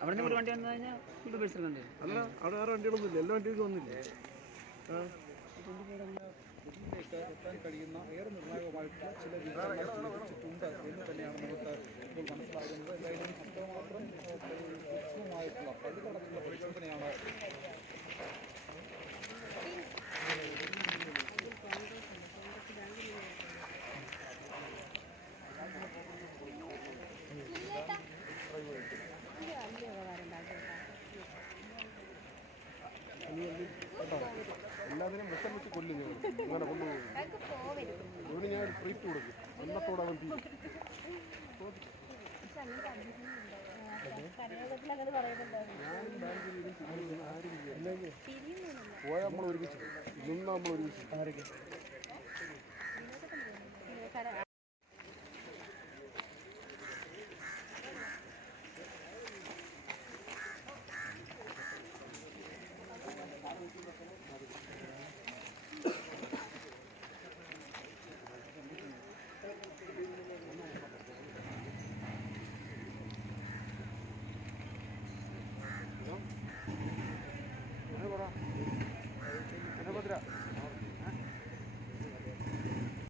അവിടെ നിന്ന് ഒരു വണ്ടി വന്നു കഴിഞ്ഞാൽ ഇവിടെ ബസ് കണ്ടു അല്ല അവിടെ വേറെ വണ്ടികളൊന്നും ഇല്ല എല്ലാ വണ്ടികൾക്കും വന്നില്ലേ കഴിയുന്ന ഏറെ നിർണായകമായിട്ടുള്ള ചില വിവരങ്ങൾ നീ വണ്ടി കൊല്ലും ഇങ്ങനെ കൊണ്ടുപോകും. ഞാൻ ട്രീറ്റ് കൊടുക്കും അന്നത്തോടെ അവൻ തീരും പോയാൽ നമ്മൾ ഒരുമിച്ച് നിന്ന് നമ്മൾ ഒരുമിച്ച് up.